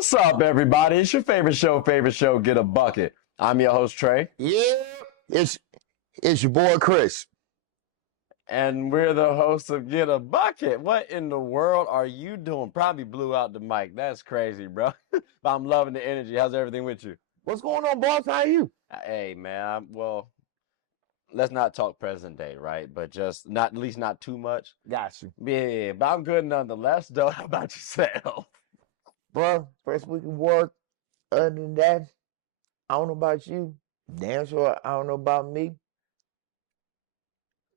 What's up, everybody? It's your favorite show, Get a Bucket. I'm your host, Trey, Yeah, it's it's your boy Chris. and we're the hosts of Get a Bucket. What in the world are you doing? Probably blew out the mic. That's crazy, bro. But I'm loving the energy. How's everything with you? What's going on, boss? How are you? Hey, man. Well, let's not talk present day, right? But just not, at least not too much. Got you, Yeah, but I'm good nonetheless, though. How about yourself? bro. First week of work. Other than that, I don't know about you. Damn sure I don't know about me.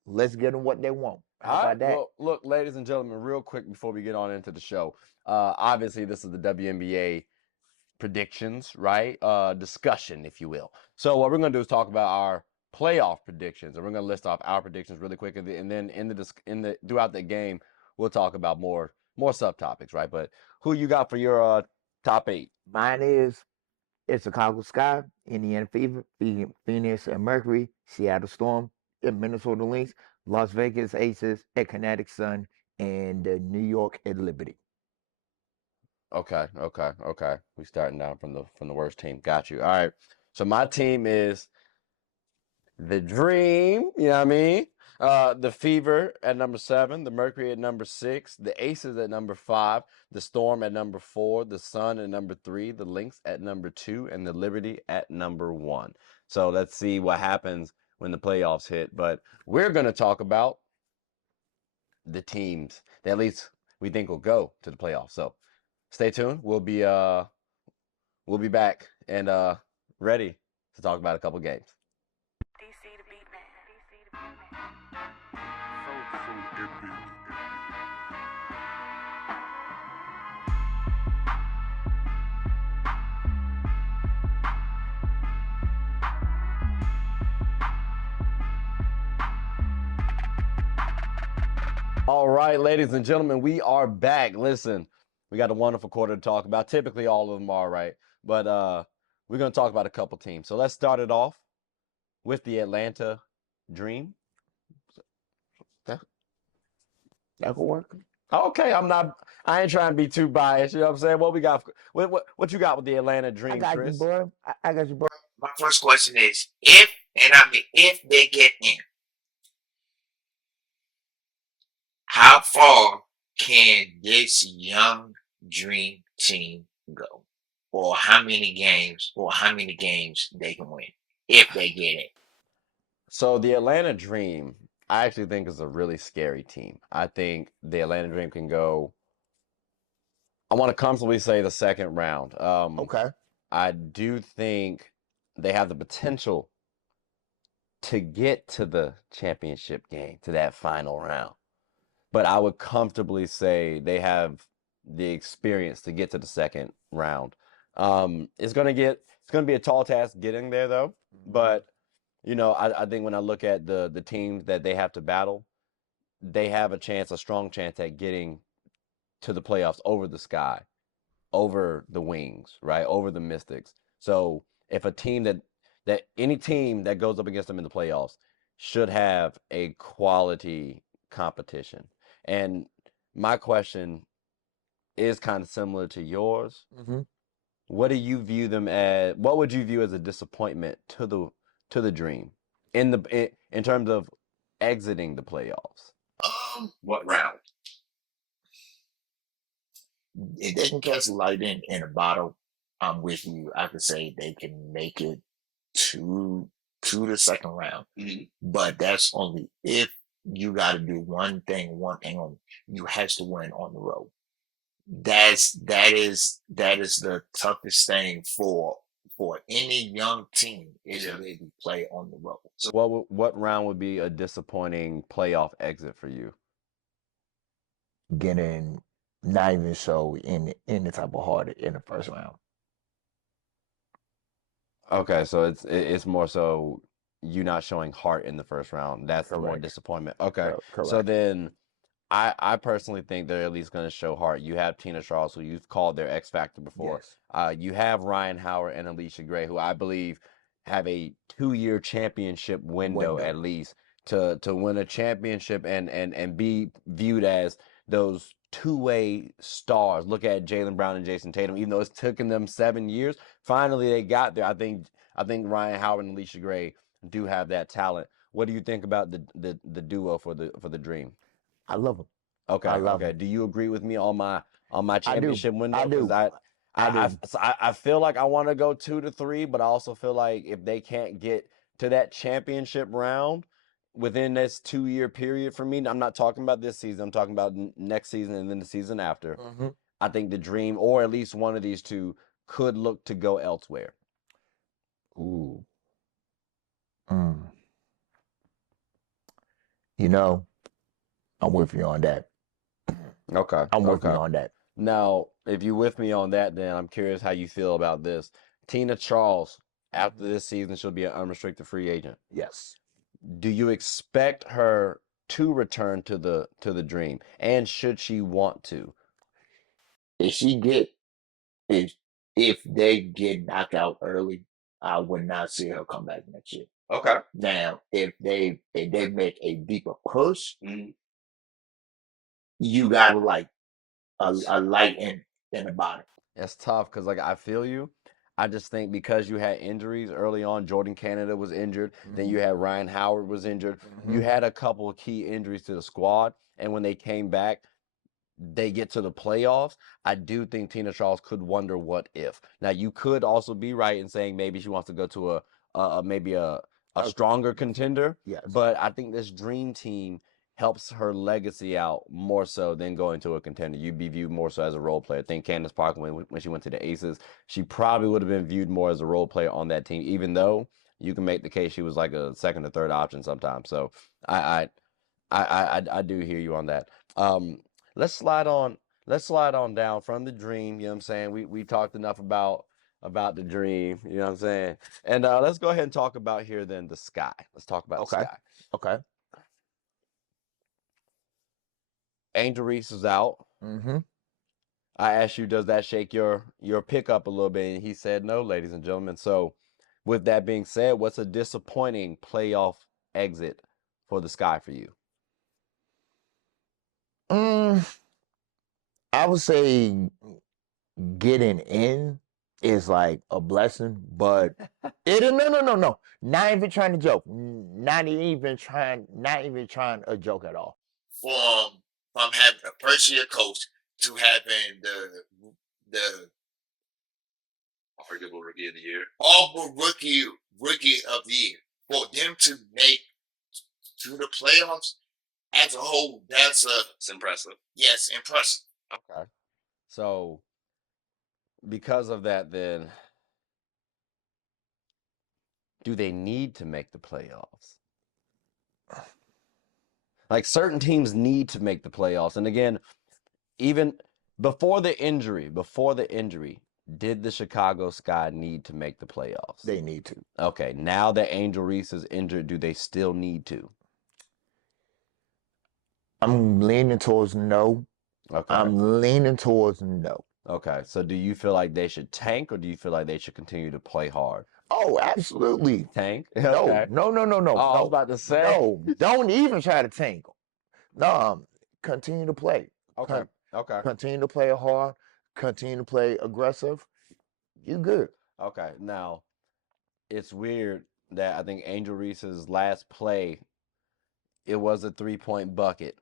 Let's get them what they want. How All right. about that? Well, look, ladies and gentlemen, real quick before we get on into the show. Obviously, this is the WNBA predictions, right? Discussion, if you will. So what we're going to do is talk about our playoff predictions, and we're going to list off our predictions really quick, and then in the throughout the game, we'll talk about more subtopics, right? But who you got for your top 8? Mine is it's Chicago Sky, Indiana Fever, Phoenix and Mercury, Seattle Storm, and Minnesota Lynx, Las Vegas Aces, at Kinetic Sun, and New York at Liberty. Okay. We starting down from the worst team. Got you. All right. So my team is the Dream, you know what I mean? The Fever at number 7, the Mercury at number 6, the Aces at number 5, the Storm at number 4, the Sun at number 3, the Lynx at number 2, and the Liberty at number 1. So let's see what happens when the playoffs hit. But we're going to talk about the teams that at least we think will go to the playoffs. So stay tuned. We'll be back and ready to talk about a couple games. DC the beat man. DC the beat man. All right, ladies and gentlemen, we are back. Listen, we got a wonderful quarter to talk about. Typically, all of them are right, but we're going to talk about a couple teams. So let's start it off with the Atlanta Dream. That that could work. Okay, I ain't trying to be too biased. You know what I'm saying? What we got? What you got with the Atlanta I Dream, got you, Chris? boy. I got you, boy. My first question is if they get in, how far can this young dream team go? Or how many games they can win if they get in? So the Atlanta Dream, I actually think is a really scary team. I think the Atlanta Dream can go. I want to comfortably say the second round. Okay. I do think they have the potential to get to the championship game, to that final round. But I would comfortably say they have the experience to get to the second round. It's gonna be a tall task getting there though. But I think when I look at the teams that they have to battle, they have a strong chance at getting to the playoffs over the Sky, over the Wings, right? Over the Mystics. So if a team that any team that goes up against them in the playoffs should have a quality competition. And my question is kind of similar to yours. Mm-hmm. What do you view them as? What would you view as a disappointment to the Dream in terms of exiting the playoffs? What round? If they can catch lightning in a bottle, I'm with you. I could say they can make it to the second round. But that's only if you got to do one thing only. You has to win on the road. That is the toughest thing for any young team is to really play on the road. So What round would be a disappointing playoff exit for you? Getting not even so in the type of hard in the first round. Okay, so it's more so you not showing heart in the first round. That's the more Correct. disappointment. Okay, so Correct. then I personally think they're at least going to show heart. You have Tina Charles, who you've called their X factor before. Yes. You have Ryan Howard and Alicia Gray, who I believe have a 2-year championship window at least to win a championship and be viewed as those two-way stars. Look at Jaylen Brown and Jason Tatum. Even though it's taken them 7 years, finally they got there. I think Ryan Howard and Alicia Gray do have that talent. What do you think about the duo for the Dream? I love him. Okay, I love okay. him. Do you agree with me on my I do. championship window? I Because do. I do. I feel like I want to go 2 to 3, but I also feel like if they can't get to that championship round within this 2 year period for me, I'm not talking about this season. I'm talking about next season and then the season after. Mm-hmm. I think the Dream, or at least one of these two, could look to go elsewhere. Ooh. Mm. You know, I'm with you on that. Okay, I'm with you okay. on that. Now, if you're with me on that, then I'm curious how you feel about this. Tina Charles, after this season, she'll be an unrestricted free agent. Yes. Do you expect her to return to the Dream, and should she want to? If she get if if they get knocked out early, I would not see her come back next year. Okay. Now, if they make a deeper push, you got like a light in the bottom. It's tough because like I feel you. I just think because you had injuries early on, Jordan Canada was injured, then you had Ryan Howard was injured. You had a couple of key injuries to the squad, and when they came back, they get to the playoffs. I do think Tina Charles could wonder what if. Now you could also be right in saying maybe she wants to go to maybe a stronger contender. Yes. But I think this Dream Team helps her legacy out more so than going to a contender. You'd be viewed more so as a role player. I think Candace Parker, when she went to the Aces, she probably would have been viewed more as a role player on that team, even though you can make the case she was like a second or third option sometimes. So I do hear you on that. Um, let's slide on. Let's slide on down from the Dream. You know what I'm saying? We talked enough about the Dream. You know what I'm saying? And let's go ahead and talk about here then the Sky. Let's talk about the Okay. Sky. Okay. Angel Reese is out. Mm-hmm. I asked you, does that shake your pick up a little bit? And he said no, ladies and gentlemen. So, with that being said, what's a disappointing playoff exit for the Sky for you? I would say getting in is like a blessing, but no. Not even trying to joke. Not even trying a joke at all. From having a first year coach to having the Arguable rookie of the year. rookie of the year, for them to make to the playoffs as a whole, It's impressive. yes, impressive. Okay. So, because of that, then, do they need to make the playoffs? Like certain teams need to make the playoffs. And again, even before the injury, did the Chicago Sky need to make the playoffs? They need to. Okay, now that Angel Reese is injured, do they still need to? I'm leaning towards no. Okay. I'm leaning towards no. Okay. So do you feel like they should tank, or do you feel like they should continue to play hard? Oh, absolutely. Tank? No, Okay. no. Oh, I was about to say. No, don't even try to tangle. No, continue to play. Okay. Okay. Continue to play hard. Continue to play aggressive. You good. Okay. Now, it's weird that I think Angel Reese's last play, it was a 3-point bucket.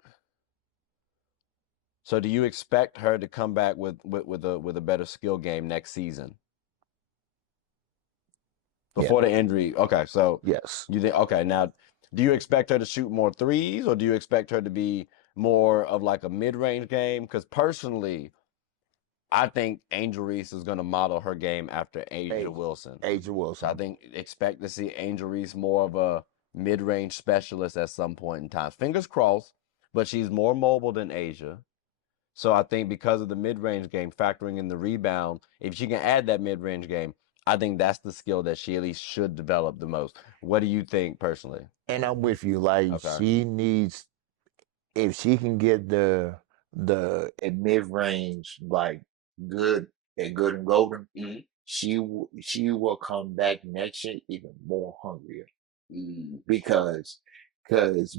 So do you expect her to come back with a better skill game next season? Before the injury. Okay, so Yes. you think okay, now do you expect her to shoot more threes, or do you expect her to be more of like a mid-range game? Because personally, I think Angel Reese is going to model her game after Asia Wilson. Asia Wilson. So I think expect to see Angel Reese more of a mid-range specialist at some point in time. Fingers crossed, but she's more mobile than Asia. So I think because of the mid-range game, factoring in the rebound, if she can add that mid-range game, I think that's the skill that she at least should develop the most. What do you think personally? And I'm with you. Like Okay. she needs, if she can get the Mid range, like good and golden, she will come back next year even more hungrier, because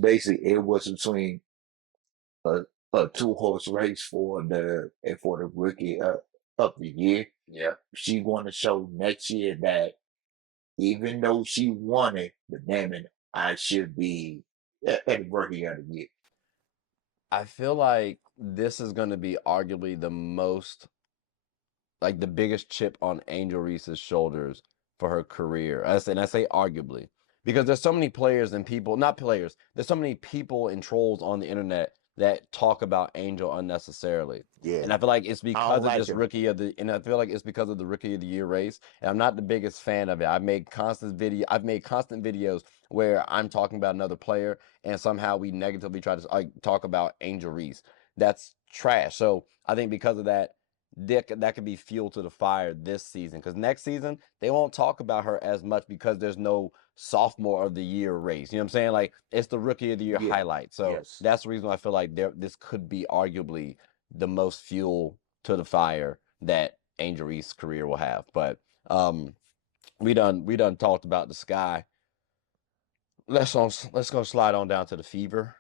basically it was between a 2-horse race for the rookie of the year. Yeah. She want to show next year that even though she won it, but damn it, I should be at the rookie of the year. I feel like this is going to be arguably the most, like the biggest chip on Angel Reese's shoulders for her career. And I say arguably because there's so many players and people, not players, there's so many people and trolls on the internet that talk about Angel unnecessarily. Yeah. And I feel like it's I because don't of like this them. and I feel like it's because of the rookie of the year race. And I'm not the biggest fan of it. I've made constant videos where I'm talking about another player and somehow we negatively try to talk about Angel Reese. That's trash. So I think because of that, that could be fuel to the fire this season. Because next season they won't talk about her as much because there's no sophomore of the year race. You know what I'm saying? Like it's the rookie of the year Yeah. highlight. So Yes. that's the reason why I feel like this could be arguably the most fuel to the fire that Angel Reese's career will have. But we done talked about the sky. Let's go slide on down to the fever.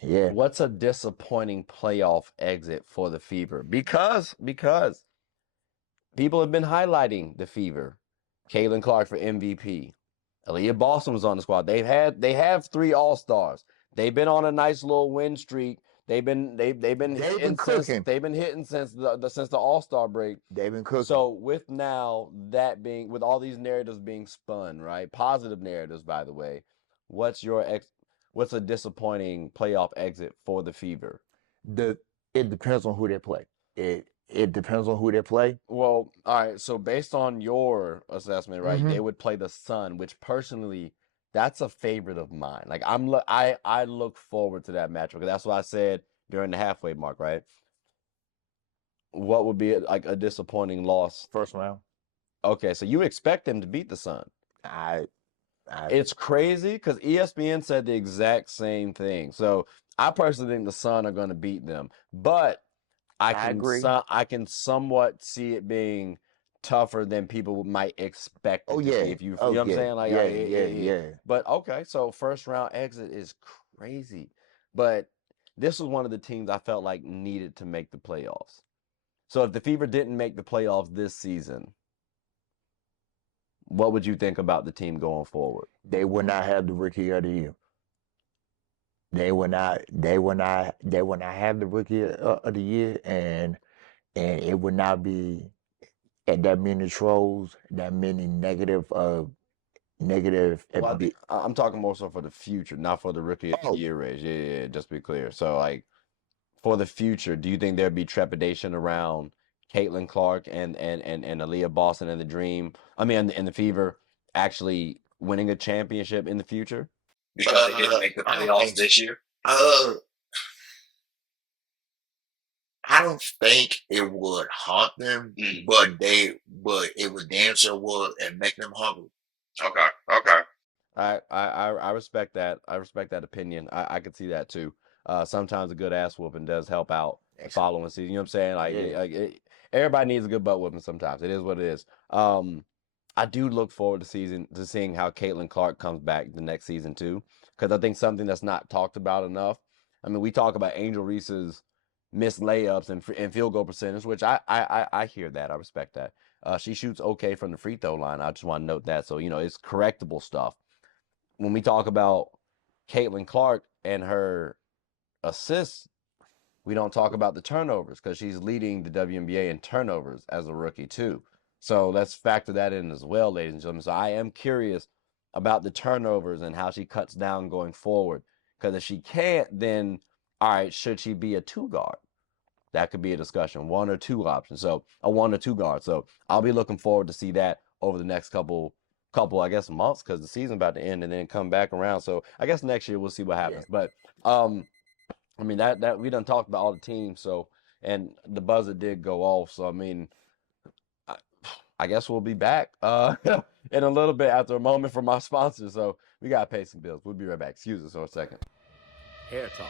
Yeah. What's a disappointing playoff exit for the fever? Because people have been highlighting the fever. Caitlin Clark for MVP. Aaliyah Boston was on the squad. They have 3 All-Stars. They've been on a nice little win streak. They've been hitting cooking. They've been hitting since the All-Star break. They've been cooking. So with all these narratives being spun, right? Positive narratives, by the way. What's a disappointing playoff exit for the Fever? It depends on who they play. It depends on who they play. Well, all right. So based on your assessment, right, Mhm. they would play the Sun, which personally, that's a favorite of mine. Like I look forward to that matchup because that's what I said during the halfway mark, right? What would be like a disappointing loss? First round. Okay, so you expect them to beat the Sun. It's crazy because ESPN said the exact same thing. So I personally think the Sun are going to beat them, but I agree. I can somewhat see it being tougher than people might expect it to be. If you know what I'm saying? Like, yeah. But okay, so first round exit is crazy. But this was one of the teams I felt like needed to make the playoffs. So if the Fever didn't make the playoffs this season, what would you think about the team going forward? They would not have the rookie of the year. They would not have the rookie of the year, and it would not be that many trolls, that many negative. Well, I'm talking more so for the future, not for the rookie of the year race. Yeah, just to be clear. So, like, for the future, do you think there'd be trepidation around Caitlin Clark and Aaliyah Boston and the Dream? I mean, and the Fever actually winning a championship in the future? Because they didn't make the playoffs this year? I don't think it would haunt them, but it would damn sure would and make them hungry. Okay. I respect that. I respect that opinion. I could see that too. Sometimes a good ass whooping does help out the following season. You know what I'm saying? Like, everybody needs a good butt whooping sometimes. It is what it is. I do look forward to seeing how Caitlin Clark comes back the next season too, because I think something that's not talked about enough. I mean, we talk about Angel Reese's missed layups and field goal percentage, which I hear that. I respect that. She shoots okay from the free throw line. I just want to note that. So, it's correctable stuff. When we talk about Caitlin Clark and her assists, we don't talk about the turnovers because she's leading the WNBA in turnovers as a rookie too. So let's factor that in as well, ladies and gentlemen. So I am curious about the turnovers and how she cuts down going forward. Because if she can't, then all right, should she be a 2 guard? That could be a discussion. 1 or 2 options. So a 1 or 2 guard. So I'll be looking forward to see that over the next couple I guess months because the season's about to end and then come back around. So I guess next year we'll see what happens. But I mean that we done talked about all the teams. So and the buzzer did go off. So I mean, I guess we'll be back in a little bit after a moment from our sponsor. So we gotta pay some bills. We'll be right back. Excuse us for a second. Hair talk.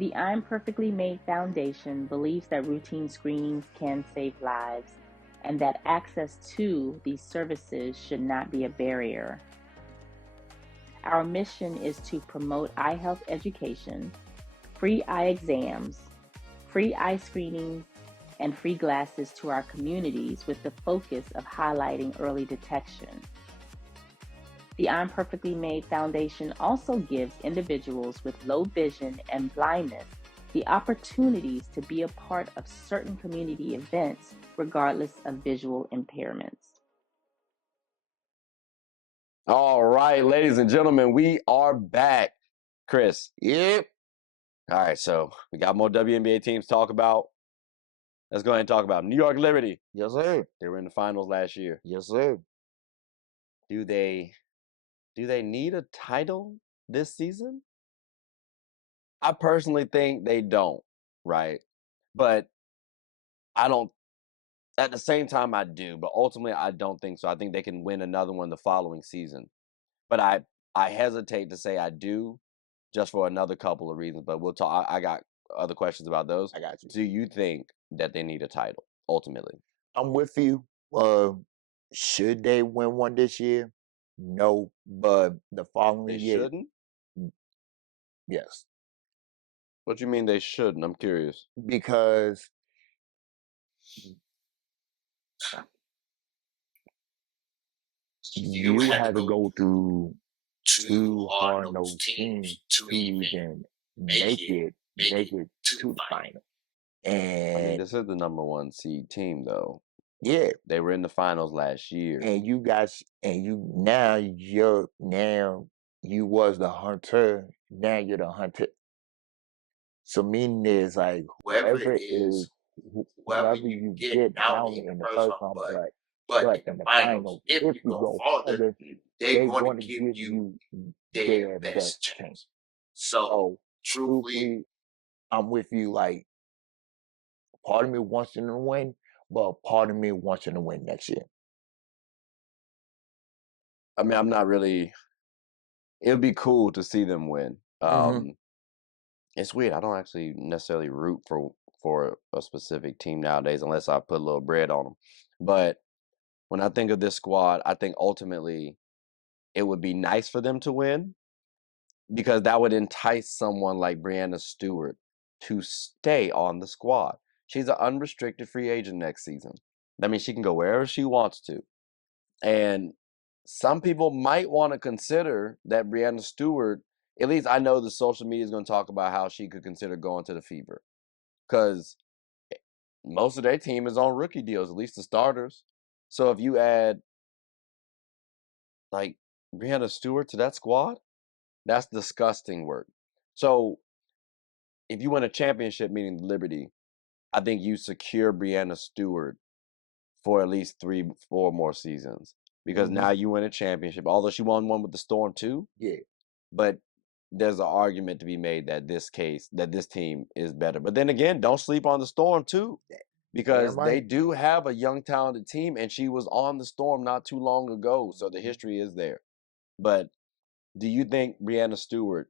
The I'm Perfectly Made Foundation believes that routine screenings can save lives and that access to these services should not be a barrier. Our mission is to promote eye health education, free eye exams, free eye screenings, and free glasses to our communities with the focus of highlighting early detection. The I'm Perfectly Made Foundation also gives individuals with low vision and blindness the opportunities to be a part of certain community events regardless of visual impairments. All right, ladies and gentlemen, we are back. Chris. Yep. All right, so we got more WNBA teams to talk about. Let's go ahead and talk about New York Liberty. Yes, sir. They were in the finals last year. Yes, sir. Do they need a title this season? I personally think they don't, right? But I don't at the same time I do, but ultimately I don't think so. I think they can win another one the following season. But I hesitate to say I do just for another couple of reasons, but we'll talk. I got other questions about those. I got you. Do you think that they need a title ultimately? I'm with you. Should they win one this year? No, but the following They year, shouldn't? yes, What do you mean they shouldn't? I'm curious. because you had to go through two hard-nosed teams to even make it to the final. I mean, And this is the number one seed team, though. yeah, They were in the finals last year. and you guys, and you now you was the hunter. Now you're the hunted. So meaning is like whoever you get down in the first round, but in the finals, if you go farther, they're going to give you their best chance. So truthfully, I'm with you. Like part of me wants them to win, but part of me wants them to win next year. I mean, I'm not really. It would be cool to see them win. Mhm. It's weird. I don't actually necessarily root for a specific team nowadays unless I put a little bread on them. But when I think of this squad, I think ultimately it would be nice for them to win because that would entice someone like Brianna Stewart to stay on the squad. She's an unrestricted free agent next season. That means she can go wherever she wants to. And some people might want to consider that Brianna Stewart, at least I know the social media is going to talk about how she could consider going to the Fever. Because most of their team is on rookie deals, at least the starters. So if you add like Brianna Stewart to that squad, that's disgusting work. So if you win a championship, meaning the Liberty, I think you secure Brianna Stewart for at least 3-4 more seasons. Because now you win a championship. Although she won one with the Storm too. Yeah. But there's an argument to be made that this team is better. But then again, don't sleep on the Storm too. Because they do have a young, talented team, and she was on the Storm not too long ago. So the history is there. But do you think Brianna Stewart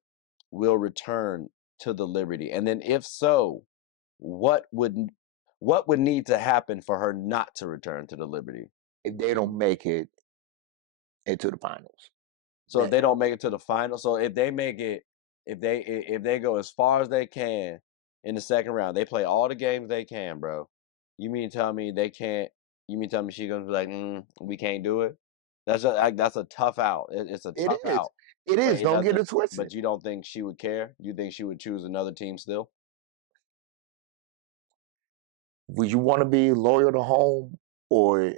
will return to the Liberty? And then if so, what would need to happen for her not to return to the Liberty? If they don't make it into the finals. So if they don't make it to the final, so if they make it, if they go as far as they can in the second round, they play all the games they can, bro. You mean tell me they can't? You mean tell me she's gonna be like, we can't do it? That's a tough out. It's a tough out. It But is. Don't get it But twisted. you don't think she would care? You think she would choose another team still? Would you want to be loyal to home, or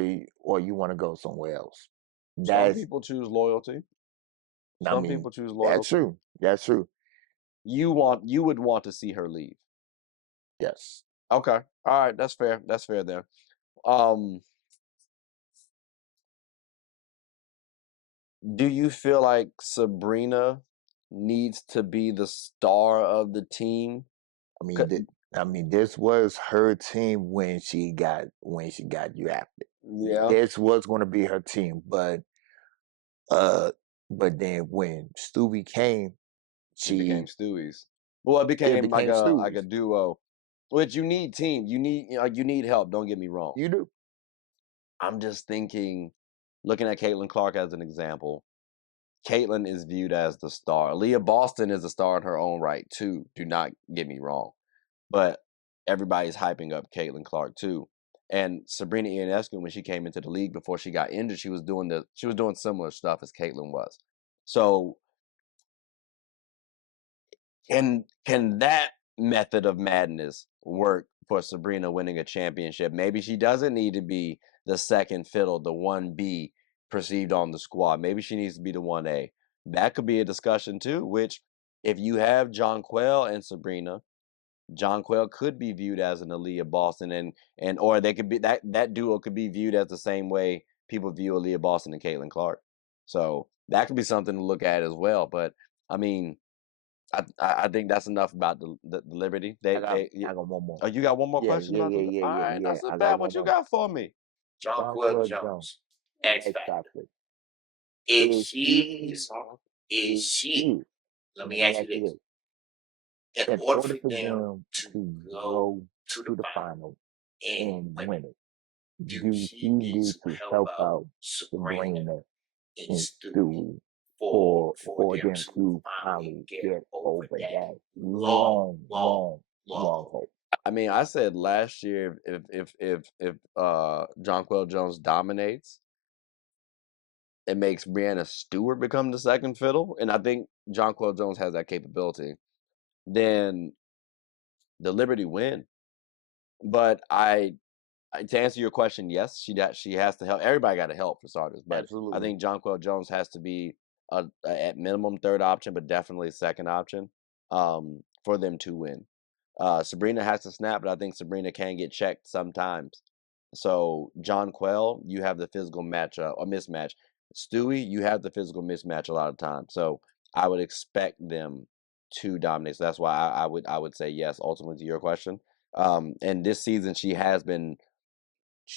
you want to go somewhere else? Some people choose loyalty. I Some mean, people choose that's loyalty. true. That's true. You would want to see her leave. Yes. Okay. All right. That's fair. That's fair there. Do you feel like Sabrina needs to be the star of the team? I mean, this was her team when she got drafted. Yeah. This was going to be her team, but then when Stewie came, She became Stewie's. Well, it became like became a Stewie. duo, which you need team. You need you need help. Don't get me wrong. You do. I'm just thinking, looking at Caitlin Clark as an example. Caitlin is viewed as the star. Leah Boston is a star in her own right too. Do not get me wrong, but everybody's hyping up Caitlin Clark too. And Sabrina Ionescu, when she came into the league before she got injured, she was doing similar stuff as Caitlin was. So can that method of madness work for Sabrina winning a championship? Maybe she doesn't need to be the second fiddle, the 1B perceived on the squad. Maybe she needs to be the 1A. That could be a discussion too, which if you have John Quell and Sabrina, John Quell could be viewed as an Aaliyah Boston and or they could be that duo could be viewed as the same way people view Aaliyah Boston and Caitlin Clark. So that could be something to look at as well. But I mean, I think that's enough about the Liberty. I got one more. Oh, you got one more Yeah, question yeah, about yeah, the? yeah, All yeah, right, yeah. that's not I got bad. one What you more. got for me? John John Quill Quill Jones. X X Factor. Factor. Is Is he? he? Is Is she? he? Let Let me me ask ask you you this. this. In In order order for for them them to to go go to the to the final final and and win win it, it, do do he he need need to to help help out out Sabrina Sabrina and and Stewie Stewie for for them them to to finally finally get get over over that that long, long, long, long, long long hope? hope? I mean, I said last year if John Quell Jones dominates, it makes Brianna Stewart become the second fiddle, and I think John Quell Jones has that capability. Then the Liberty win. But to answer your question, yes, she has to help. Everybody got to help for starters, but I Absolutely. think John Quell Jones has to be at minimum third option, but definitely second option for them to win. Sabrina has to snap, but I think Sabrina can get checked sometimes. So John Quell, you have the physical matchup or mismatch. Stewie, you have the physical mismatch a lot of times. So I would expect them to dominate. So that's why I would say yes. Ultimately, to your question, and this season she has been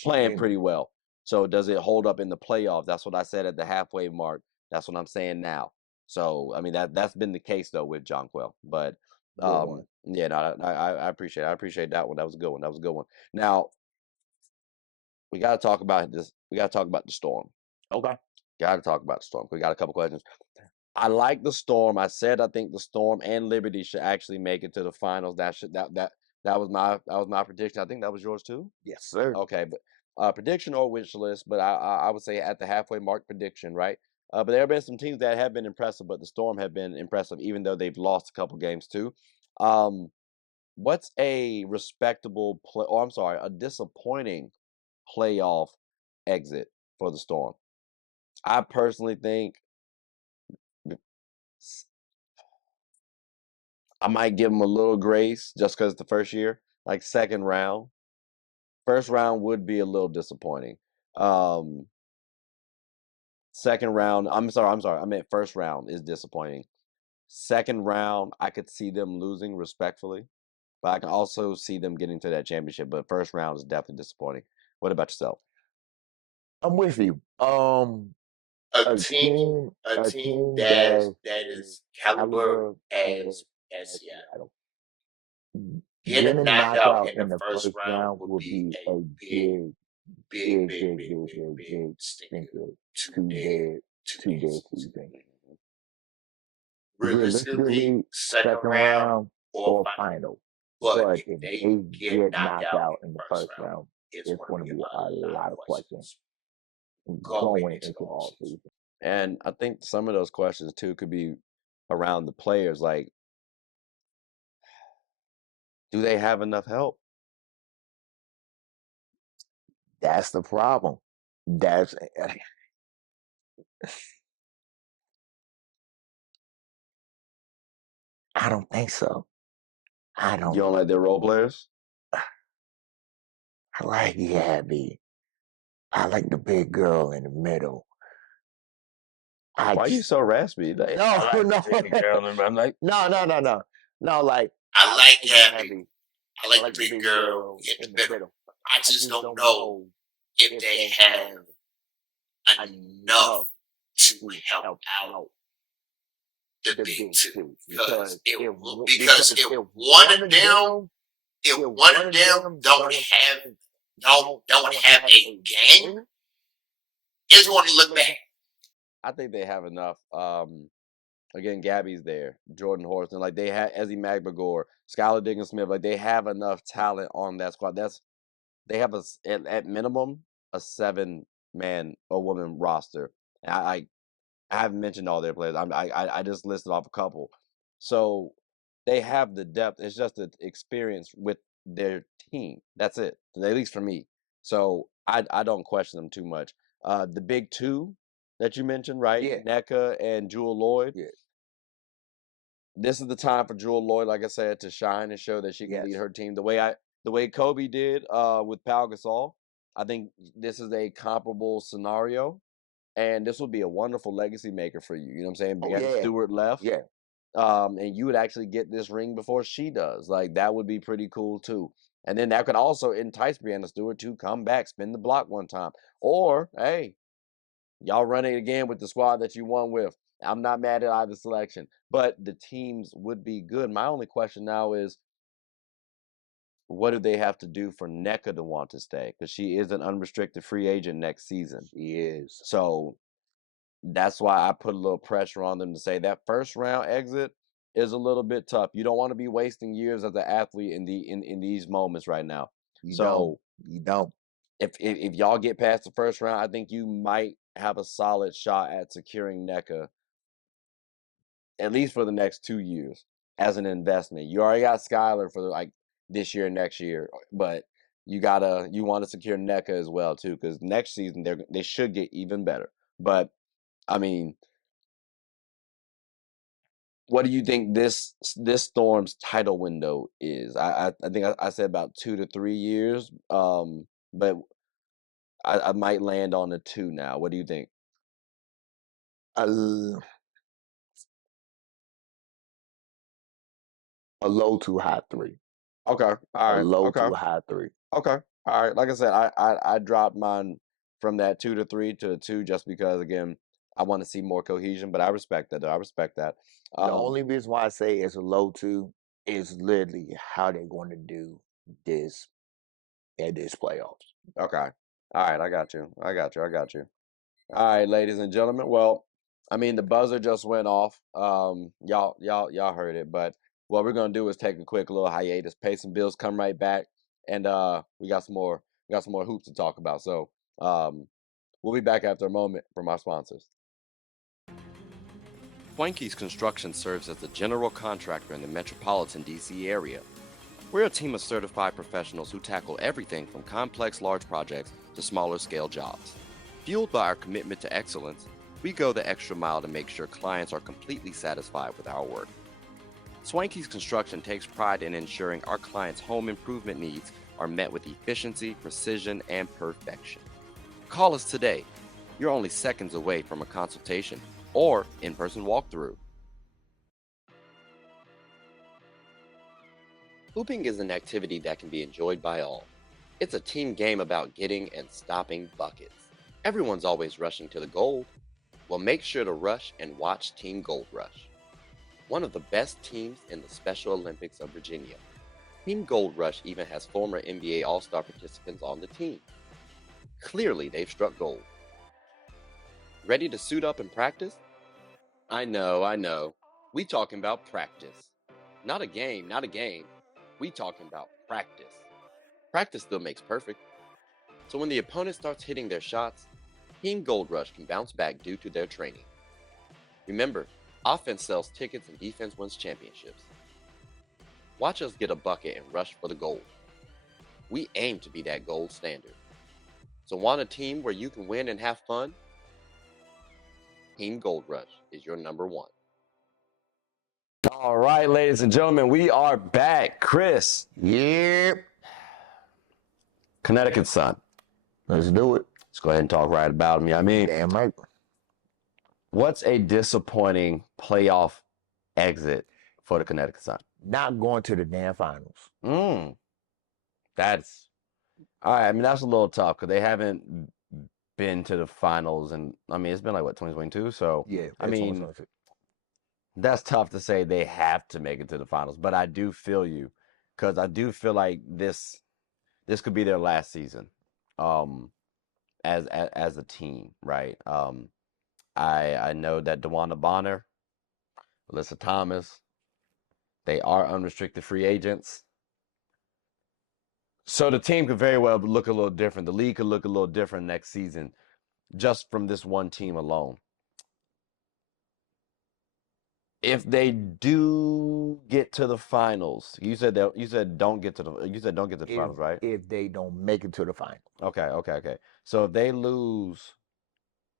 playing pretty well. So does it hold up in the playoffs? That's what I said at the halfway mark. That's what I'm saying now. So I mean that's been the case though with John Quell. But Good one. yeah, no, I appreciate that one. That was a good one. That was a good one. Now we got to talk about this. We got to talk about the Storm. Okay. Got to talk about the Storm. We got a couple questions. I like the Storm. I said I think the Storm and Liberty should actually make it to the finals. That was my prediction. I think that was yours too. Yes, sir. Okay, but prediction or wish list. But I would say at the halfway mark prediction, right? But there have been some teams that have been impressive, but the Storm have been impressive, even though they've lost a couple games too. What's a respectable play? Oh, I'm sorry, a disappointing playoff exit for the Storm? I personally think I might give them a little grace just because the first year, like second round. First round would be a little disappointing. Um, Second round, I'm sorry. I meant first round is disappointing. Second round, I could see them losing respectfully, but I can also see them getting to that championship. But first round is definitely disappointing. What about yourself? I'm with you. A A team, team, a a team team that that is is caliber caliber as as Seattle. Seattle. Getting Getting knocked knocked out out in the in the first first round round would would be be a a big, big, big, big, big, big, big, big, big, big, big big stinker stinker to to their their to to their their season. season. Realistically, Realistically, second second round round or or final. final. But But if if they they get get knocked knocked out out in in the the first first round, round, it's it's going to going be to be a a lot lot of of questions questions going going into the into the all offseason. season. And I think some of those questions too could be around the players. Like, do they have enough help? That's the problem. That's I don't think so. I You don't. don't like their role players? I like Gabby. I like the big girl in the middle. I Why are you so raspy? Like, no, I like no, the baby girl, and I'm like, no. Like I I like like Gabby. Gabby. I I like the like the big big girl girl in in the the middle. middle. I I just just don't don't know know if if they they have have enough enough to to help help out out the big two because if one of them don't have a game, it's going to look bad. I think they have enough. Again, Gabby's there, Jordan Horston, like they had Ezzy Magbagor, Skylar Diggins Smith, like they have enough talent on that squad. They have at minimum a 7-man or woman roster. And I haven't mentioned all their players. I just listed off a couple. So they have the depth. It's just the experience with their team. That's it. At least for me. So I don't question them too much. The big two that you mentioned, right? Yeah. NECA and Jewel Lloyd. Yeah. This is the time for Jewel Lloyd, like I said, to shine and show that she can lead her team the way Kobe did with Pau Gasol. I think this is a comparable scenario. And this would be a wonderful legacy maker for you. You know what I'm saying? Breanna Stewart left. Yeah. And you would actually get this ring before she does. Like, that would be pretty cool, too. And then that could also entice Breanna Stewart to come back, spin the block one time. Or, hey, y'all run it again with the squad that you won with. I'm not mad at either selection. But the teams would be good. My only question now is, what do they have to do for NECA to want to stay? Because she is an unrestricted free agent next season. She is. So that's why I put a little pressure on them to say that first round exit is a little bit tough. You don't want to be wasting years as an athlete in these moments right now. You don't. If y'all get past the first round, I think you might have a solid shot at securing NECA at least for the next 2 years as an investment. You already got Skylar for like this year, next year, but you want to secure NECA as well too, because next season they should get even better. But I mean, what do you think this Storm's title window is? I think I said about 2 to 3 years, but I might land on a 2 now. What do you think? A low to high 3. Okay, all right. A low Okay, to high 3. okay, all right. Like I said, I dropped mine from that 2 to 3 to a 2 just because again I want to see more cohesion. But I respect that. I respect that. The only reason why I say it's a low 2 is literally how they're going to do this at this playoffs. Okay. All right, I got you. All right, ladies and gentlemen. Well, I mean, the buzzer just went off. Y'all heard it, but what we're gonna do is take a quick little hiatus, pay some bills, come right back, and we got some more hoops to talk about. So we'll be back after a moment from our sponsors. Swanky's Construction serves as the general contractor in the metropolitan DC area. We're a team of certified professionals who tackle everything from complex large projects to smaller scale jobs. Fueled by our commitment to excellence, we go the extra mile to make sure clients are completely satisfied with our work. Swanky's Construction takes pride in ensuring our clients' home improvement needs are met with efficiency, precision, and perfection. Call us today. You're only seconds away from a consultation or in-person walkthrough. Hooping is an activity that can be enjoyed by all. It's a team game about getting and stopping buckets. Everyone's always rushing to the gold. Well, make sure to rush and watch Team Gold Rush, one of the best teams in the Special Olympics of Virginia. Team Gold Rush even has former NBA All-Star participants on the team. Clearly, they've struck gold. Ready to suit up and practice? I know. We talking about practice. Not a game. We talking about practice. Practice still makes perfect. So when the opponent starts hitting their shots, Team Gold Rush can bounce back due to their training. Remember, offense sells tickets and defense wins championships. Watch us get a bucket and rush for the gold. We aim to be that gold standard. So want a team where you can win and have fun? Team Gold Rush is your number one. All right, ladies and gentlemen, we are back. Chris. Yep. Connecticut Sun. Let's do it. Let's go ahead and talk right about him. I mean, Damn right. what's a disappointing playoff exit for the Connecticut Sun? Not going to the damn finals. That's all right. I mean, that's a little tough because they haven't been to the finals, and I mean, it's been like what 2022. So Yeah, I mean, That's tough to say they have to make it to the finals, but I do feel you because I do feel like this could be their last season, um, as a team, right? I know that DeWanna Bonner, Alyssa Thomas, they are unrestricted free agents. So the team could very well look a little different. The league could look a little different next season just from this one team alone. If they do get to the finals, you said don't get to the finals, right? If they don't make it to the final. Okay. So if they lose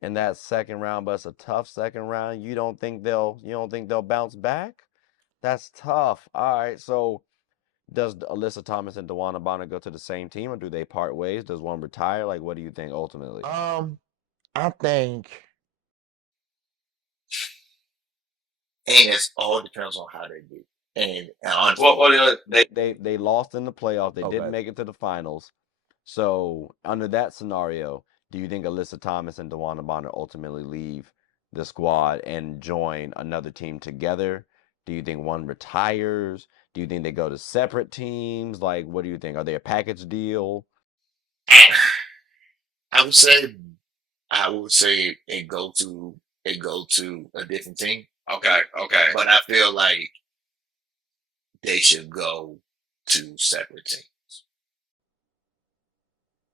in that second round, but it's a tough second round, you don't think they'll bounce back? That's tough. All right. So does Alyssa Thomas and DeWanna Bonner go to the same team, or do they part ways? Does one retire? Like, what do you think ultimately? I think And it all depends on how they do. And honestly, what They lost in the playoff. They didn't okay. make it to the finals. So under that scenario, do you think Alyssa Thomas and DeWanna Bonner ultimately leave the squad and join another team together? Do you think one retires? Do you think they go to separate teams? Like, what do you think? Are they a package deal? I would say I would say it go to a different team. Okay. But I feel like they should go to separate teams.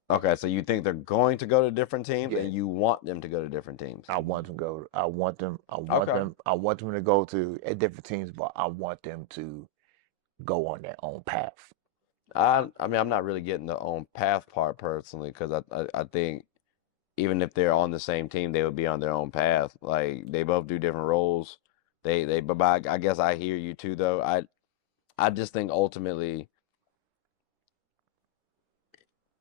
Okay, so you think they're going to go to different teams, Yeah. and you want them to go to different teams? I want them to go. I want them. Okay. I want them to go to different teams, but I want them to go on their own path. I mean, I'm not really getting the own path part personally because I think even if they're on the same team, they would be on their own path. Like they both do different roles. But I guess I hear you too, though. I just think ultimately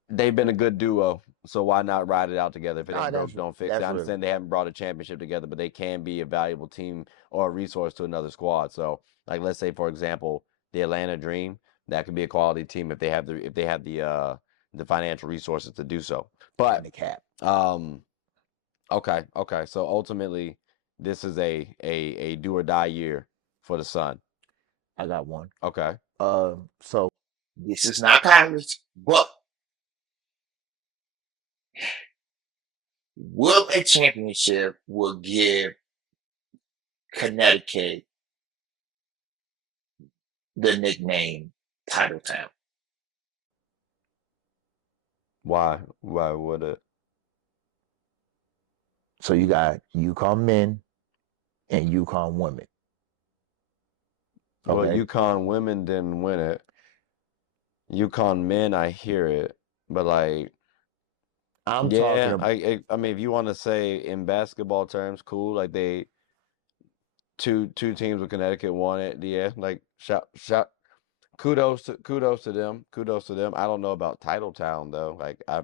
they've been a good duo. So why not ride it out together? If it No, ain't broke, don't fix it. that's I real. understand they haven't brought a championship together, but they can be a valuable team or a resource to another squad. So, like, let's say for example, the Atlanta Dream, that could be a quality team if they have the financial resources to do so. And But the cap. okay. So ultimately, this is a do or die year for the Sun. I got one. Okay. So This is not college, but will a championship will give Connecticut the nickname Title Town. Why? Why would it? so you got UConn men and UConn women. Well, Okay. UConn women didn't win it. UConn men, I hear it, but like, I'm talking yeah, about I mean, if you want to say in basketball terms, cool. Like they two teams with Connecticut won it. Yeah, like kudos to them. Kudos to them. I don't know about Titletown though. Like I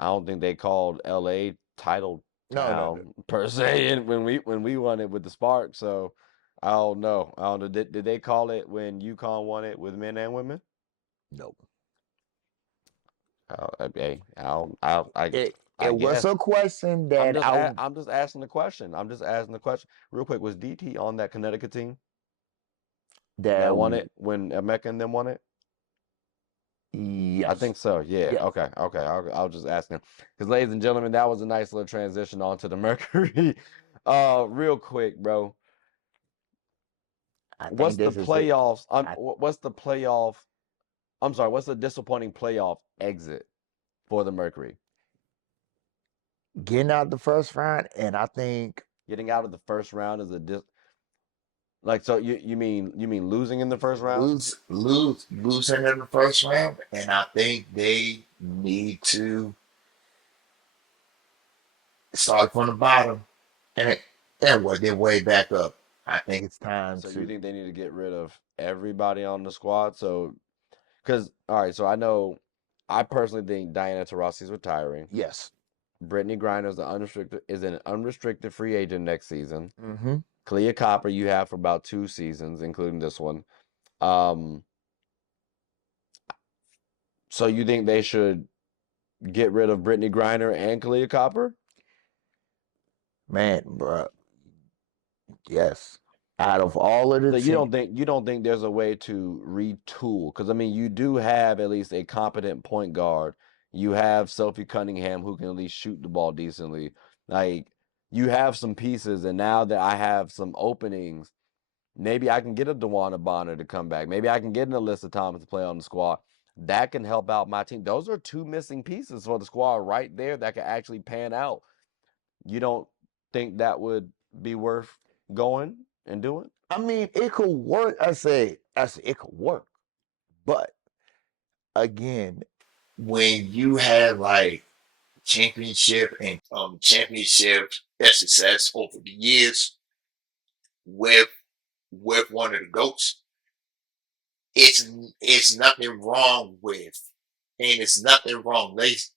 don't think they called L.A. no. Titletown per se and when we won it with the Sparks. So I don't know. I don't know. Did they call it when UConn won it with men and women? Nope. Hey, I It was guess. a question that I'm just asking the question. I'm just asking the question. Real quick, was DT on that Connecticut team that won that it when Emeka and them won it? I yes. think so. Yeah. Yes. Okay. I'll just ask him. Because, ladies and gentlemen, that was a nice little transition onto the Mercury. Real quick, bro. I What's think the this is it. playoffs? I What's the playoff? I'm sorry. What's the disappointing playoff exit for the Mercury? getting out the first round, and I think Getting out of the first round is like so. You mean losing in the first round? Losing in the first round, and I think they need to start from the bottom and work their way back up. I think it's time So you to think they need to get rid of everybody on the squad? So, because all right, so I know, I personally think Diana Taurasi is retiring. yes. Brittany Griner is an unrestricted free agent next season. Mm-hmm. Clea Copper you have for about 2 seasons, including this one. Um, so you think they should get rid of Brittany Griner and Clea Copper? Man, bro, Yes. Out of all of the So teams, you don't think there's a way to retool? Because I mean, you do have at least a competent point guard. You have Sophie Cunningham who can at least shoot the ball decently. Like you have some pieces, and now that I have some openings, maybe I can get a DeWanna Bonner to come back. Maybe I can get an Alyssa Thomas to play on the squad. That can help out my team. Those are two missing pieces for the squad right there that can actually pan out. You don't think that would be worth going and doing? I mean, it could work. I said it could work, but again, When you have like championship success over the years with one of the goats, it's nothing wrong with, and it's nothing wrong, ladies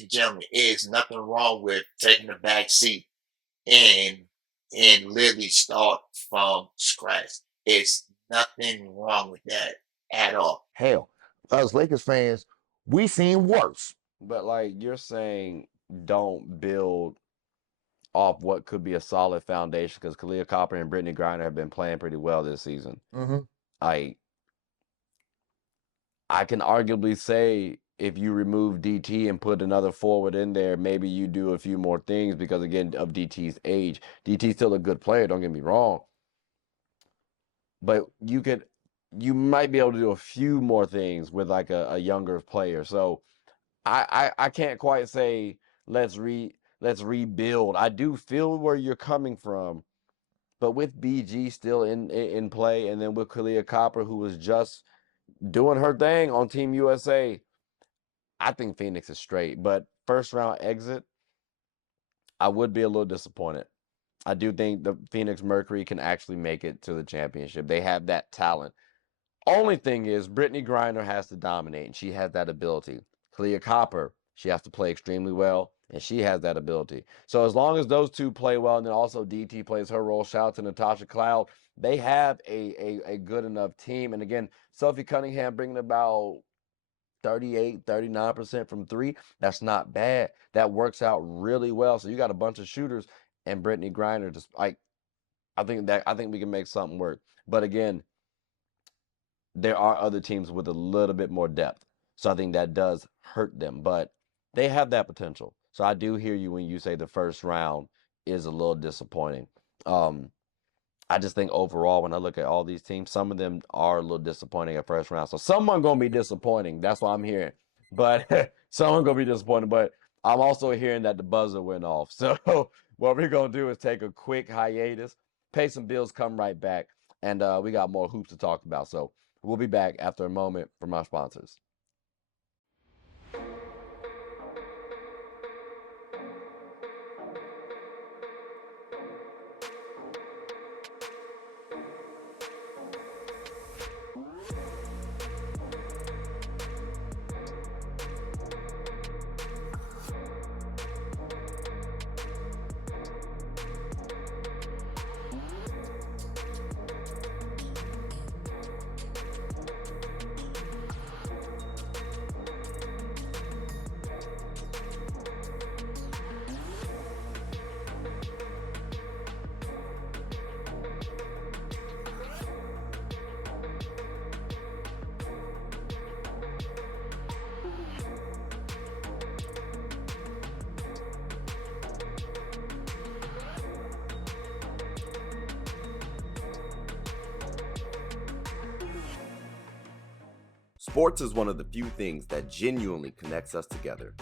and gentlemen, it's nothing wrong with taking the back seat and literally start from scratch. It's nothing wrong with that at all. hell, us Lakers fans, we seen worse. But like you're saying, don't build off what could be a solid foundation because Kalia Copper and Brittany Griner have been playing pretty well this season. Hmm. I I can arguably say if you remove DT and put another forward in there, maybe you do a few more things because again of DT's age. DT's still a good player, don't get me wrong. But you might be able to do a few more things with like a younger player. So I can't quite say let's rebuild. I do feel where you're coming from, but with BG still in play, and then with Kalia Copper, who was just doing her thing on Team USA, I think Phoenix is straight. But first round exit, I would be a little disappointed. I do think the Phoenix Mercury can actually make it to the championship. They have that talent. Only thing is, Brittany Griner has to dominate, and she has that ability. Clea Copper, she has to play extremely well, and she has that ability. So as long as those two play well, and then also DT plays her role, shout out to Natasha Cloud, they have a good enough team. And again, Sophie Cunningham bringing about 38, 39% from three. That's not bad. That works out really well. So you got a bunch of shooters, and Brittany Griner just like I think we can make something work. But again, there are other teams with a little bit more depth. So I think that does hurt them, but they have that potential. So I do hear you when you say the first round is a little disappointing. Um, I just think overall, when I look at all these teams, some of them are a little disappointing at first round. So someone gonna be disappointing. That's what I'm hearing. But someone gonna be disappointed. But I'm also hearing that the buzzer went off. So what we're gonna do is take a quick hiatus, pay some bills, come right back, and we got more hoops to talk about. So we'll be back after a moment from our sponsors. Sports is one of the few things that genuinely connects us together.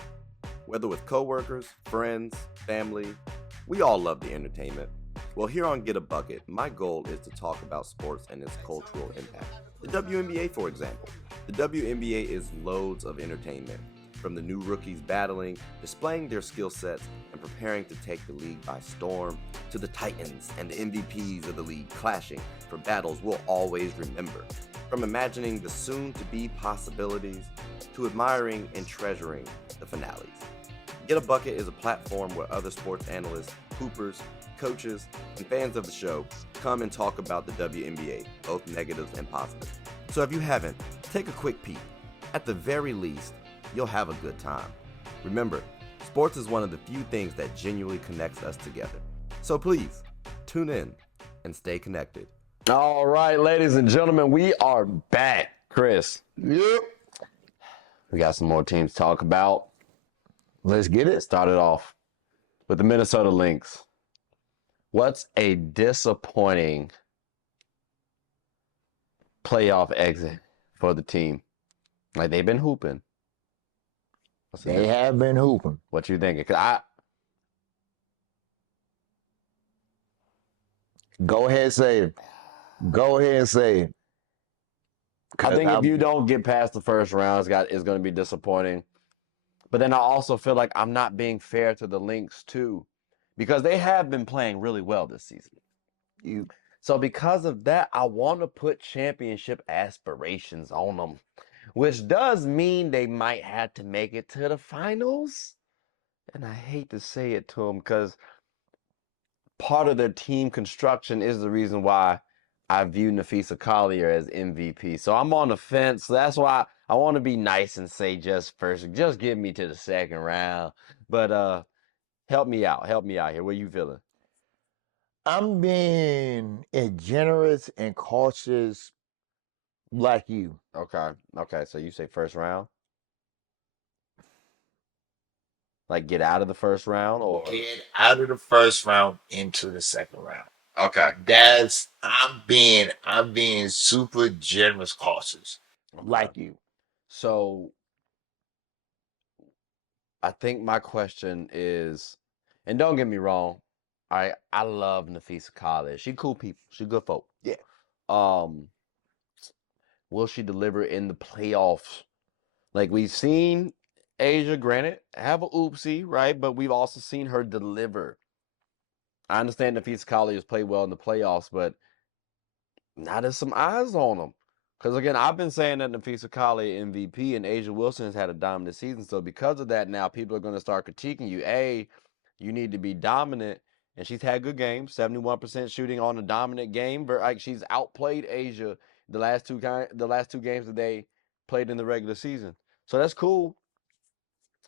Whether with coworkers, friends, family, we all love the entertainment. Well, here on Get a Bucket, my goal is to talk about sports and its cultural impact. The WNBA, for example. The WNBA is loads of entertainment, from the new rookies battling, displaying their skill sets, and preparing to take the league by storm, to the Titans and the MVPs of the league clashing for battles we'll always remember. From imagining the soon-to-be possibilities to admiring and treasuring the finales. Get a Bucket is a platform where other sports analysts, hoopers, coaches, and fans of the show come and talk about the WNBA, both negatives and positives. So if you haven't, take a quick peek. At the very least, you'll have a good time. Remember, sports is one of the few things that genuinely connects us together. So please, tune in and stay connected. All right, ladies and gentlemen, we are back. Chris, Yep. we got some more teams to talk about. Let's get it. Started off with the Minnesota Lynx. What's a disappointing playoff exit for the team? Like, they've been hooping. They have been hooping. What you thinking? 'Cause Go ahead and say it. Go ahead and say it. I think if I'm- you don't get past the first round, it's going to be disappointing. But then I also feel like I'm not being fair to the Lynx too, because they have been playing really well this season. So because of that, I want to put championship aspirations on them, which does mean they might have to make it to the finals. And I hate to say it to them because part of their team construction is the reason why I view Nafisa Collier as MVP. So I'm on the fence. That's why I want to be nice and say just give me to the second round. But help me out. Help me out here. What are you feeling? I'm being generous and cautious like you. Okay. Okay. So you say first round? Like get out of the first round or Get out of the first round into the second round. okay. I'm being super generous cautious. Like you. So I think my question is, and don't get me wrong, I love Nafisa College. She cool people. She good folk. Yeah. Um, will she deliver in the playoffs? Like we've seen Asia, granted, have a oopsie, right? But we've also seen her deliver. I understand Nafisa College has played well in the playoffs, but now there's some eyes on them. Because again, I've been saying that Nafisa Kali MVP and Asia Wilson has had a dominant season. So because of that, now people are going to start critiquing you. You need to be dominant, and she's had good games. 71% shooting on a dominant game, but like she's outplayed Asia the last two games that they played in the regular season. So that's cool.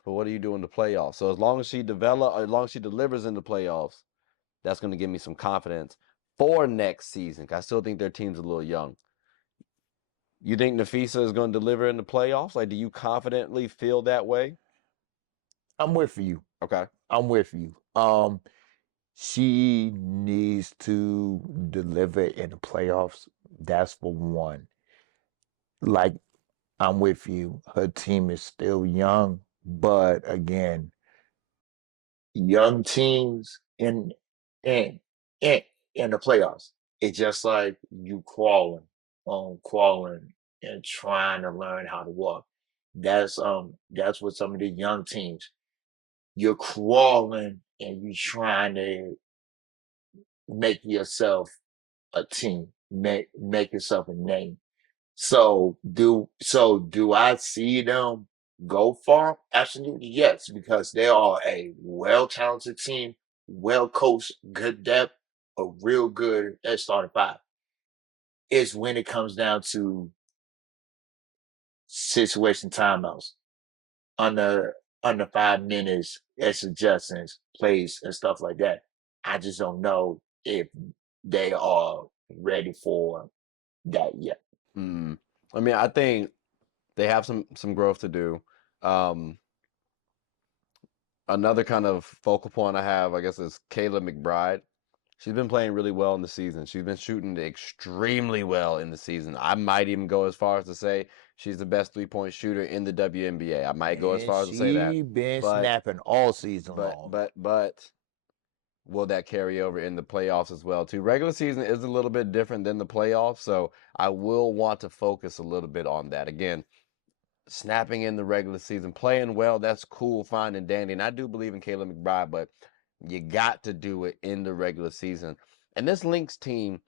But what do you do in the playoffs? So as long as she delivers in the playoffs, that's going to give me some confidence for next season. I still think their team's a little young. You think Nafisa is going to deliver in the playoffs? Like, do you confidently feel that way? I'm with you. Okay. I'm with you. She needs to deliver in the playoffs. That's for one. Like, I'm with you. Her team is still young, but again, Young teams in in in the playoffs. It's just like you crawling and trying to learn how to walk. That's what some of the young teams. You're crawling and you're trying to make yourself a team, make yourself a name. So do I see them go far? Absolutely yes, because they are a well talented team, well coached, good depth, a real good at starting five. It's when it comes down to situation timeouts under under 5 minutes, as adjustments, plays and stuff like that. I just don't know if they are ready for that yet. I mean, I think they have some growth to do. Um, Another kind of focal point I have, I guess, is Kayla McBride. She's been playing really well in the season. She's been shooting extremely well in the season. I might even go as far as to say she's the best 3-point shooter in the WNBA. I might go as far as to say that. she been But snapping all season but long. but will that carry over in the playoffs as well too? Regular season is a little bit different than the playoffs, so I will want to focus a little bit on that. Again, snapping in the regular season, playing well, that's cool, fine, and dandy. And I do believe in Caleb McBride, but you got to do it in the regular season. And this Lynx team,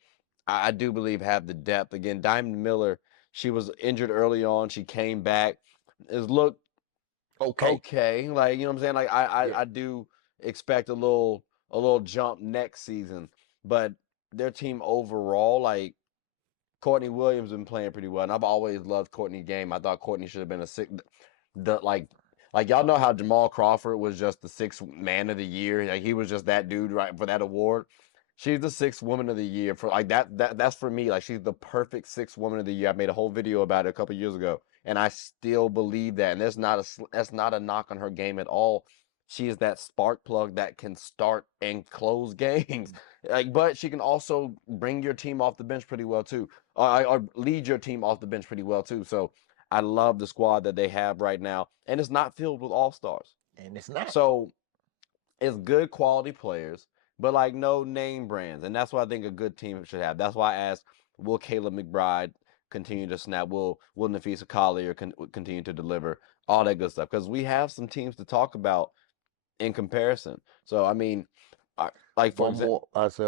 I do believe, have the depth. Again, Diamond Miller, she was injured early on. She came back. Has looked okay. Like, you know what I'm saying? Like I do expect a little jump next season. But their team overall, like Courtney Williams been playing pretty well, and I've always loved Courtney's game. I thought Courtney should have been like y'all know how Jamal Crawford was just the sixth man of the year. Like he was just that dude right for that award. She's the sixth woman of the year for like that's for me. Like she's the perfect sixth woman of the year. I made a whole video about it a couple years ago, and I still believe that. And that's not a knock on her game at all. She is that spark plug that can start and close games. Like, but she can also bring your team off the bench pretty well too, or lead your team off the bench pretty well too. So I love the squad that they have right now, and it's not filled with all stars. And it's not. So it's good quality players, but like no name brands, and that's what I think a good team should have. That's why I asked, will Caleb McBride continue to snap? Will Nafisa Collier continue to deliver? All that good stuff, because we have some teams to talk about in comparison. So I mean, like for One example, more, I said,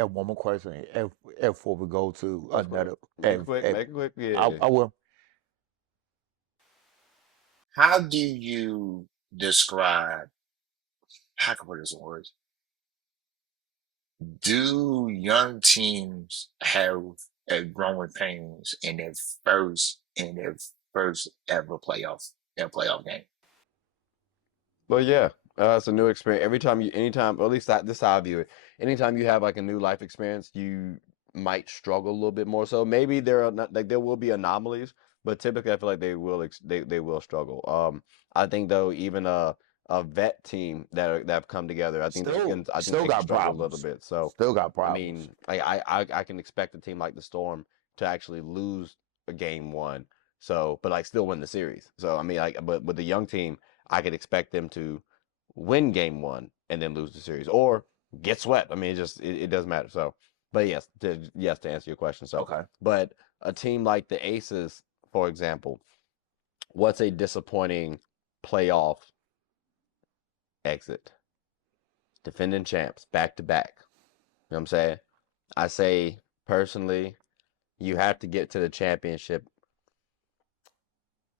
and one more question, if before we go to another, make it quick, yeah. I will. How do you describe, how can I put this in words? Do young teams have a growing pains in their first ever playoff game? Well, yeah, it's a new experience. Anytime, or at least this is how I view it. Anytime you have like a new life experience, you might struggle a little bit more. So maybe there are not like there will be anomalies, but typically I feel like they will struggle. I think though even a vet team that have come together, I think Still they can got struggle a little problems. bit. So Still got I problems. mean, I can expect a team like the Storm to actually lose a game one. So, but like still win the series. So I mean, like, but with the young team. I could expect them to win game one and then lose the series or get swept. I mean, it doesn't matter. So, but yes, to answer your question. So, Okay. but a team like the Aces, for example, what's a disappointing playoff exit? Defending champs back to back. You know what I'm saying? I say personally, you have to get to the championship,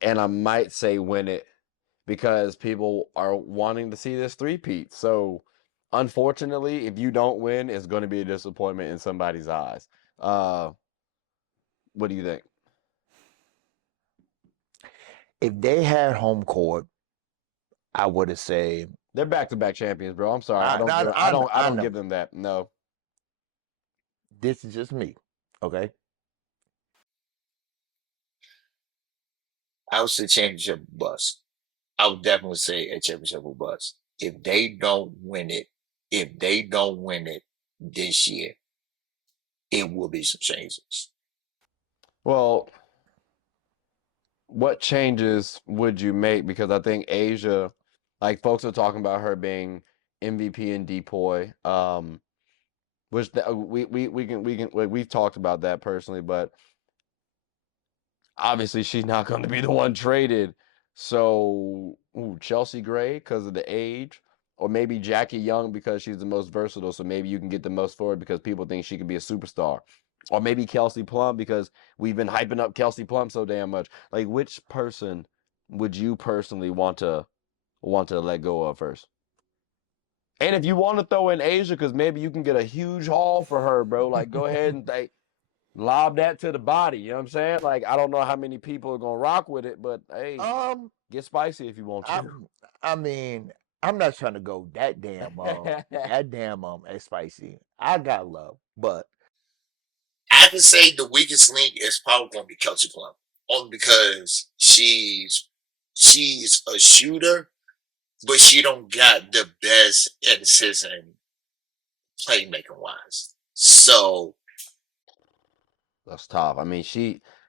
and I might say win it because people are wanting to see this three-peat. So, unfortunately, if you don't win, it's going to be a disappointment in somebody's eyes. Uh, what do you think? If they had home court, I would have said, They're back-to-back champions, bro. I'm sorry. I I don't know. give them that. No. This is just me. Okay. I would say championship bust. I would definitely say a championship will bust. If they don't win it this year, it will be some changes. Well, what changes would you make? Because I think Asia, like folks are talking about her being MVP and depoy. Which we've talked about that personally, but obviously she's not going to be the one traded. So, Chelsea Gray because of the age, or maybe Jackie Young because she's the most versatile. So maybe you can get the most for it because people think she could be a superstar, or maybe Kelsey Plum because we've been hyping up Kelsey Plum so damn much. Like, which person would you personally want to let go of first? And if you want to throw in Asia, because maybe you can get a huge haul for her, bro. Like, go ahead and lob that to the body. You know what I'm saying? Like, I don't know how many people are gonna rock with it, but hey, Um, get spicy if you want I, to. I mean, I'm not trying to go that damn as spicy. I got love, but I can say the weakest link is probably going to be Kelsey Plum, only because she's a shooter, but she don't got the best in season playmaking wise. So That's tough. I mean,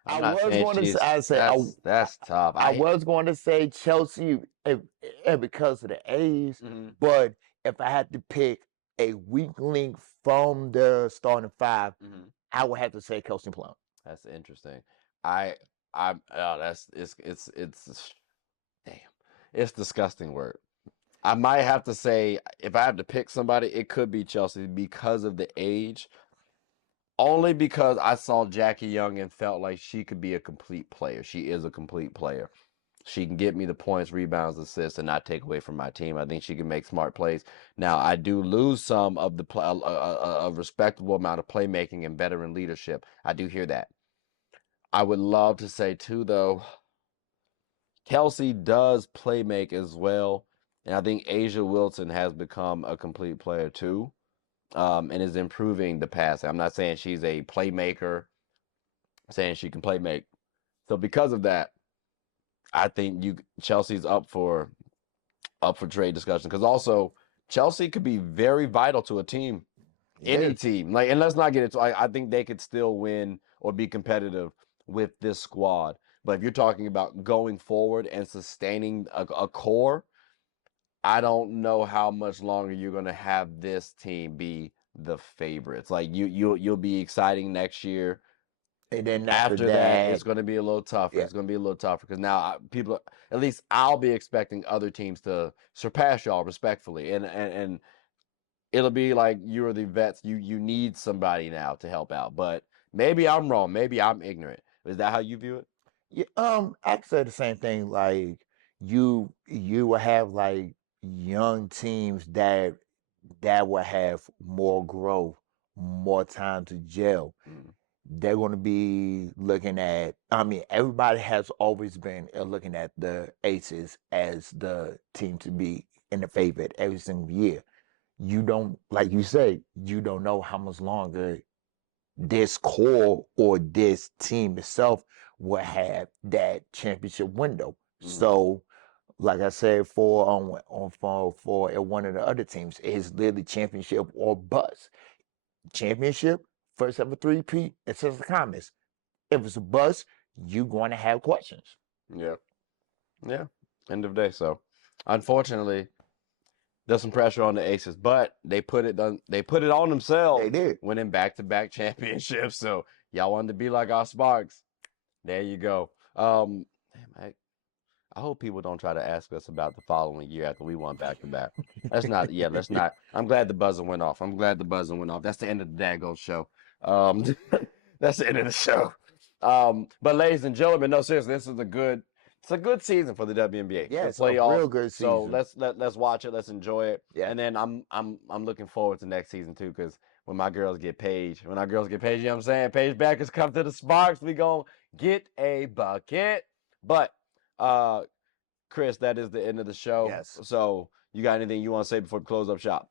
I'm I not was saying going to say, she's. That's tough. I was going to say Chelsea because of the age, Mhm. but if I had to pick a weak link from the starting five, Mhm. I would have to say Kelsey Plum. That's interesting. I that's it's damn. It's disgusting word. I might have to say if I have to pick somebody, it could be Chelsea because of the age. Only because I saw Jackie Young and felt like she could be a complete player. She is a complete player. She can get me the points, rebounds, assists, and not take away from my team. I think she can make smart plays. Now, I do lose some of the a respectable amount of playmaking and veteran leadership. I do hear that. I would love to say too, though, Kelsey does play make as well, and I think Asia Wilson has become a complete player too. and is improving the passing. I'm not saying she's a playmaker, I'm saying she can play make. So because of that, I think Chelsea's up for trade discussion because also Chelsea could be very vital to a team, any Yeah. team. Like, and let's not get into. I think they could still win or be competitive with this squad. But if you're talking about going forward and sustaining a core, I don't know how much longer you're going to have this team be the favorites. Like you'll be exciting next year. And then after After that, that, it's going to be a little tougher. yeah, It's going to be a little tougher because now people, at least I'll be expecting other teams to surpass y'all respectfully, and it'll be like you're the vets. You need somebody now to help out. But maybe I'm wrong. Maybe I'm ignorant. Is that how you view it? yeah. I could say the same thing. Like you will have like young teams that will have more growth, more time to gel. Mm, They're going to be looking at. I mean, everybody has always been looking at the Aces as the team to be in the favorite every single year. You don't, like you say, you don't know how much longer this core or this team itself will have that championship window. mm, So, like I said, for one of the other teams, it's literally championship or bust. Championship, first ever 3P, it says the comments. If it's a bust, you're going to have questions. yeah, yeah. End of day. So, unfortunately, there's some pressure on the Aces, but they put it on They themselves, did. winning back-to-back championships. So y'all wanted to be like our Sparks. There you go. Damn, I hope people don't try to ask us about the following year after we won back-to-back. Let's not. Yeah, let's not. I'm glad the buzzer went off. I'm glad the buzzer went off. That's the end of the daggone show. Um, that's the end of the show. But ladies and gentlemen, no, seriously, it's a good season for the WNBA. Yeah, Good it's a real playoffs. good So season. let's watch it. Let's enjoy it. Yeah. And then I'm looking forward to next season too, because when our girls get paid, you know what I'm saying? Paige backers come to the Sparks. We gonna get a bucket. But Chris, that is the end of the show. Yes. So you got anything you want to say before we close up shop?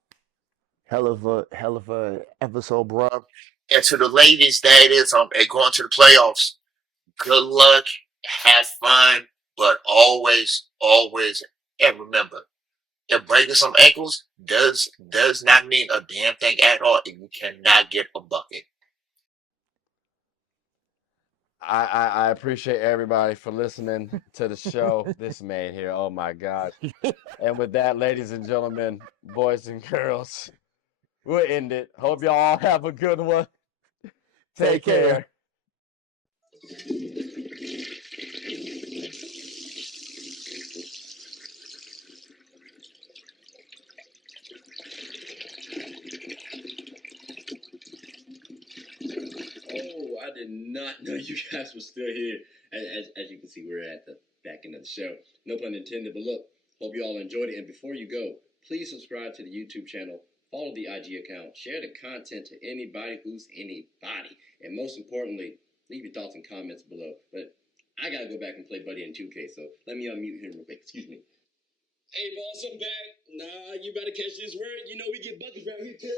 Hell of a episode, bro. And to the ladies that is going to the playoffs, good luck, have fun, but always, and remember, if breaking some ankles does not mean a damn thing at all, and you cannot get a bucket. I appreciate everybody for listening to the show. This man here, oh my God. And with that, ladies and gentlemen, boys and girls, we'll end it. Hope y'all all have a good one. Take Take care. care. Oh, I did not know you guys were still here. As you can see, we're at the back end of the show. No pun intended, but look, hope you all enjoyed it. And before you go, please subscribe to the YouTube channel, follow the IG account, share the content to anybody who's anybody. And most importantly, leave your thoughts and comments below. But I gotta go back and play Buddy in 2K, so let me unmute him real quick. Excuse me. Hey, boss, I'm back. Nah, you better catch this word. You know we get buckets around here, kid.